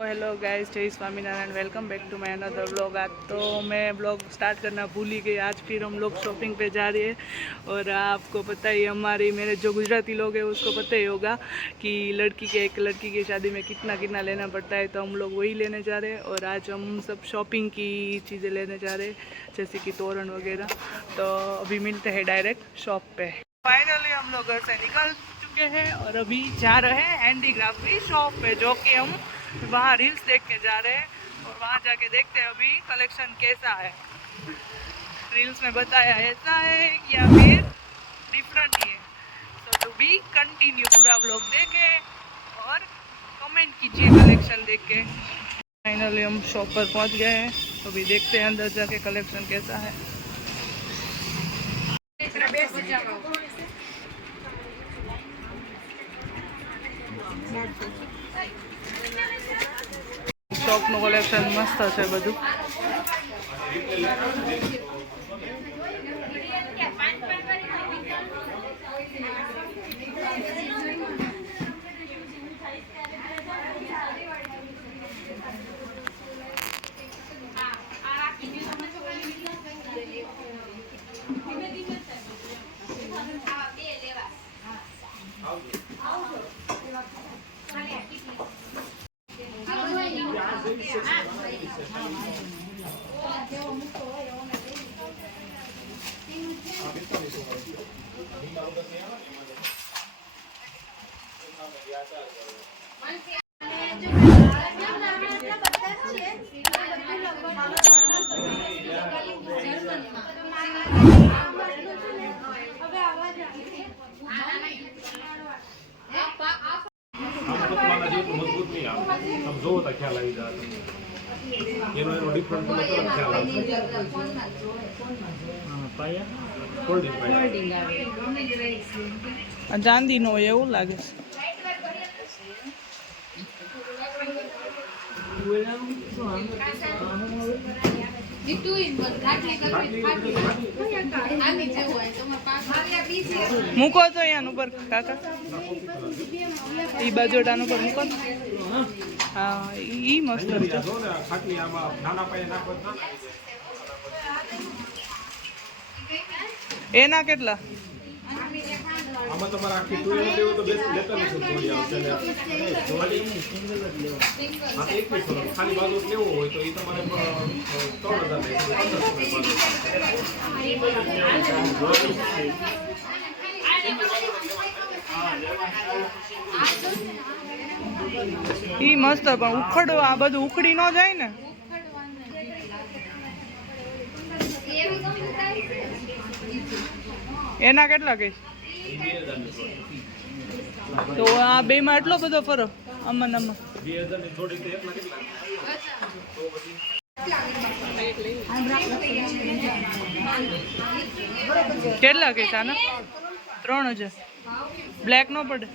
Hello guys, जय Swaminarayan. Welcome back to my another vlog. आज तो मैं व्लॉग स्टार्ट करना भूल ही गई। आज फिर हम लोग शॉपिंग पे जा रहे हैं और आपको पता ही हमारी मेरे जो गुजराती लोग हैं उसको पता ही होगा कि एक लड़की की शादी में कितना कितना लेना पड़ता है, तो हम लोग वही लेने जा रहे हैं। और आज हम सब शॉपिंग की चीज़ें लेने जा रहे हैं, जैसे कि तोरण वगैरह। तो अभी मिलते हैं डायरेक्ट शॉप पे। फाइनली हम लोग घर से निकल चुके हैं और अभी जा रहे हैं हैंडीक्राफ्ट शॉप पे, जो कि हम वहाँ रील्स देख के जा रहे हैं और वहाँ जाके देखते हैं अभी कलेक्शन कैसा है। रील्स में बताया ऐसा है या फिर डिफरेंट ही है। सो टू बी कंटिन्यू, पूरा व्लॉग देखे और कमेंट कीजिए कलेक्शन देख के। फाइनली हम शॉप पर पहुँच गए हैं, तो अभी देखते हैं अंदर जाके कलेक्शन कैसा है। शॉपનું કલેક્શન મસ્ત છે બધું। ચાંદી નો હોય એવું લાગે છે। મૂકો તો અહીંયા ઉપર કાકા, એ બાજોટાનું પર મૂકો। હા, ઈ મસ્ત છે। એના કેટલા? ઈ મસ્ત, પણ ઉખડ આ બધું ઉખડી ન જાય ને। એના કેટલા કહીશ? તો આ બે માં એટલો બધો ફરક? આમાં આમાં કેટલા કહીશ આના? 3000। બ્લેક નો પડે?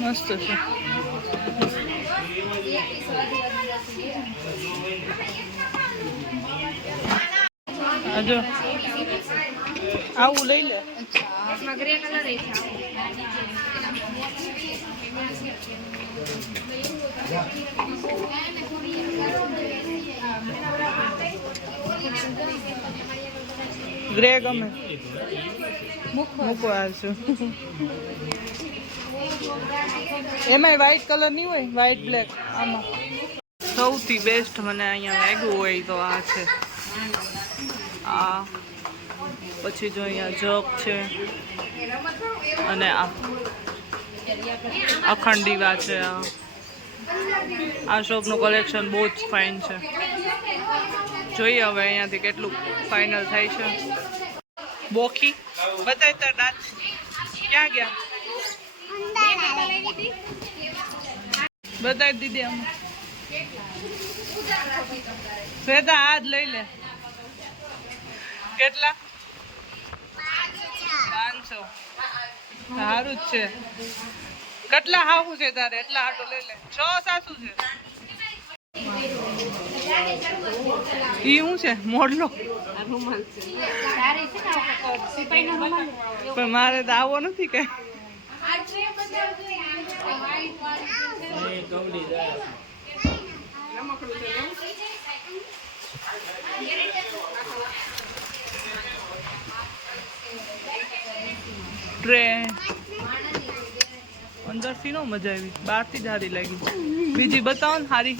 મસ્ત છે। જો આવું લઈ લે। ગ્રે કલર ગ્રે ગમે, મૂકો આવશું। એમાંય વ્હાઈટ કલર નહીં હોય? વ્હાઈટ બ્લેક આમાં સૌથી બેસ્ટ મને અહીંયા લાગ્યું હોય તો આ છે। આ પછી જો અહીંયા જગ છે અને આ અખંડ દીવા છે। આ શોપનું કલેક્શન બહુ જ ફાઇન છે। જોઈએ હવે અહીંયાથી કેટલું ફાઇનલ થાય છે। બોખી બતાય તાર દાંત ક્યાં ગયા? બતાવી દીધી આમાં। શ્વેતા હાથ લઈ લે। કેટલા? છો સારું જ છે કેટલા હાવું છે તારે એટલા હાટો લઈ લે 6 સાસુ છે ઈ શું છે મોડલો પણ મારે તો આવો નથી કઈ ટ્રેન અંદરથી નો મજા આવી બહારથી જ સારી લાગી બીજી બતાવો ને સારી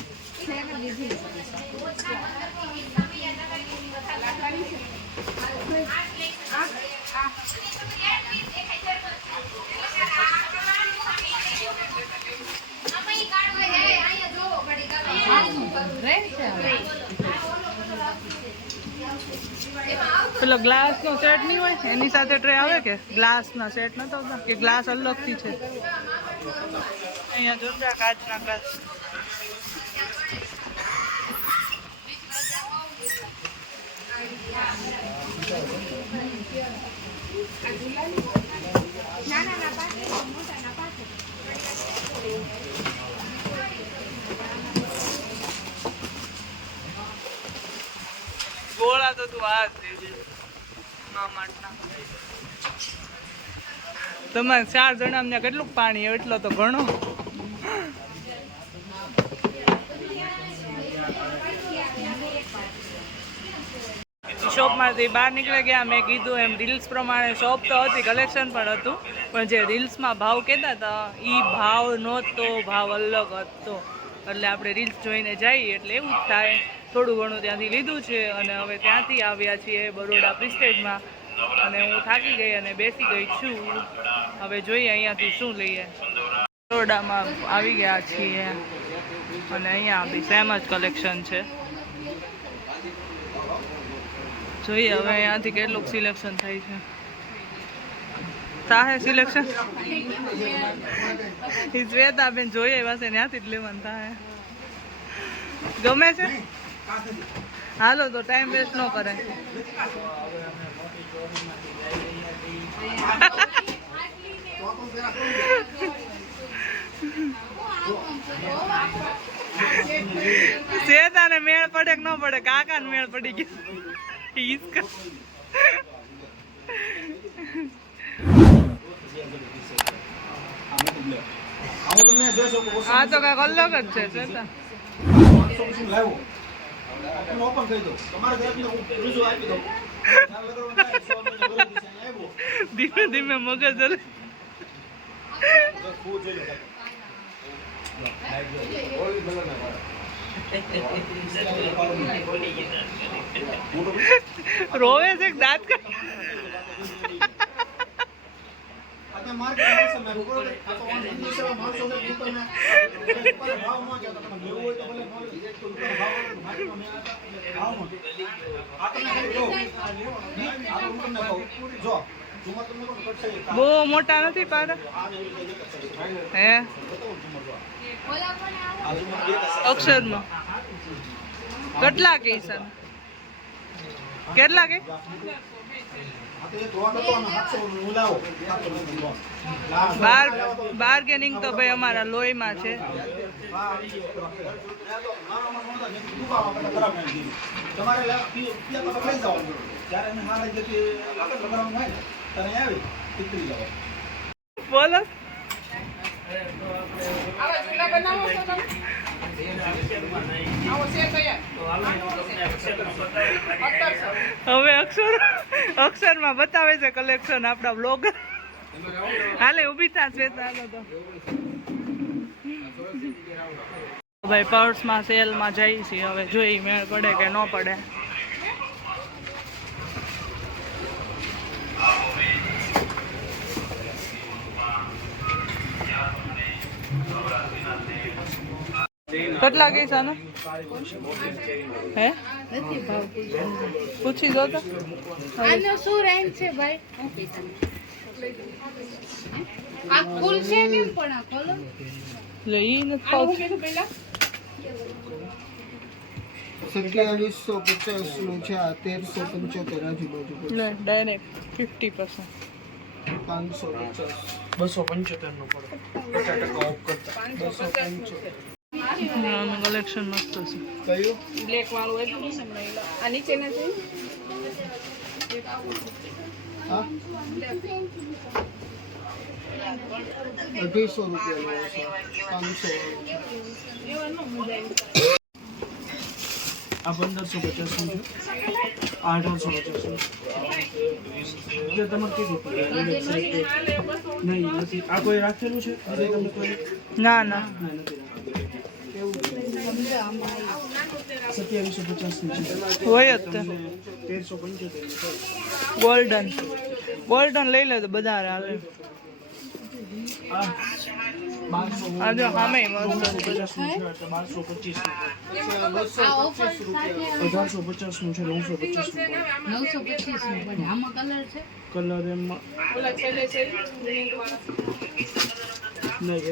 પેલો ગ્લાસ નો સેટ નહીં હોય એની સાથે ટ્રે આવે કે ગ્લાસ ના સેટ નતો આવતા કે ગ્લાસ અલગથી છે અહીંયા જોતા કાચના ગ્લાસ ગોળા તો તું આ જ દેજે મામાટના તમારે 4 જણા ને કેટલું પાણી એટલો તો ઘણો શોપમાંથી બહાર નીકળી ગયા મેં કીધું એમ રીલ્સ પ્રમાણે શોપ તો હતી કલેક્શન પણ હતું પણ જે રીલ્સમાં ભાવ કહેતા હતા એ ભાવ નહોતો ભાવ અલગ હતો એટલે આપણે રીલ્સ જોઈને જઈએ એટલે એવું જ થાય થોડું ઘણું ત્યાંથી લીધું છે અને હવે ત્યાંથી આવ્યા છીએ બરોડા પ્રિસ્ટેજમાં અને હું થાકી ગઈ અને બેસી ગઈ છું હવે જોઈએ અહીંયાથી શું લઈએ બરોડામાં આવી ગયા છીએ અને અહીંયા બી સેમ જ કલેક્શન છે જોઈએ હવે અહીંયાથી કેટલું સિલેક્શન થાય છે થાય સિલેક્શન એ શ્વેતા બેન જોઈએ પાસે ત્યાંથી જ લેવાનું થાય ગમે છે હાલો તો ટાઈમ વેસ્ટ ન કરે શ્વેતાને મેળ પડે કે ન પડે કાકાને મેળ પડી ગયો હા તો કાંઈક અલગ જ છે શ્વેતા ધીમે ધીમે મગજ હલે રોવે છે દાંત બહુ મોટા નથી પારા હે અક્ષરમાં કેટલા કે સર કેટલા કે બાર્ગેનિંગ તો ભાઈ અમારા લોહીમાં છે બોલો હવે અક્ષરમાં બતાવે છે કલેક્શન આપણા બ્લોગ હાલે ઊભી થા શ્વેતા હાલો તો ભાઈ પર્સમાં સેલમાં જઈ છીએ હવે જોઈ મેળ પડે કે ન પડે કેટલા કૈસા નો હે પૂછી દો તો આનો શું રેન્જ છે ભાઈ આ ફૂલ છે કેમ પણ આ ખોલો લે ઈ નથી પાઉં પહેલા 2750 નું છે આ 1375 આજુબાજુ લે ડાયરેક્ટ 50% 275 નો પડે 50% ઓફ કરતા 275. આનું કલેક્શન મસ્ત છે. કયું બ્લેક વાળું એટલું છે હમણાં એલા. આ નીચે નથી હા 250 રૂપિયા 500. આ 1550 નું છે. 1850 નું એટલે તમારે કીધું નહીં નથી. આ કોઈ રાખેલું છે આજે તમે કોઈ ના ના ના નથી રાખેલું. 2750 નું છે. હોય જ તે 1375 ગોલ્ડન લઈ લે તો બધા હાલે. આ 1200 આ જો સામે મસ્ત 1225 આ ઓફર સાથે 1850 નું છે. 925 નું 925 નું પડે. આમાં કલર છે કલર એમાં ઓલા છેલ્લે છે નહીં એક જ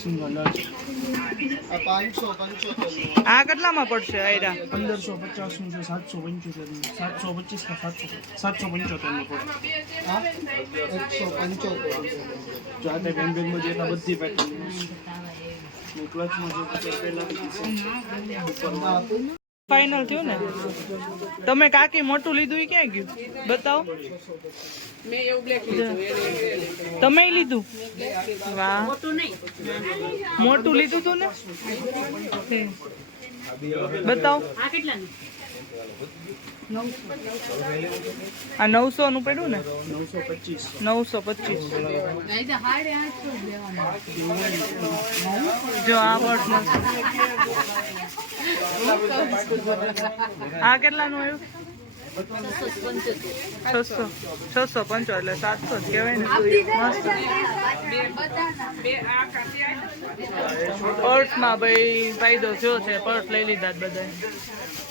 સિંગલ આ 575 આ કેટલામાં પડશે આયરા? 1550 નું છે. 775 નું 725 કે 775 નું પડે. હા 175 જો આ તે બેંગલમાં જે બધી પેટર્ન ક્લચમાં જે પહેલા ફાઇનલ થયું ને? તમે કાકી મોટું લીધું એ ક્યાં ગયું બતાવો. મેં એવું બ્લેક લીધું તમે લીધું? વાહ, મોટું લીધું તું ને? બતાવો. આ 900 નું પડ્યું ને? 925 925. નહીં તો 850 દેવાના. જો આ વર્ડ આ કેટલાનું આવ્યું? 675 એટલે 700 જ કહેવાય ને. મસ્ત પર્સમાં ભાઈ ફાયદો થયો છે. પર્સ લઈ લીધા જ બધાય.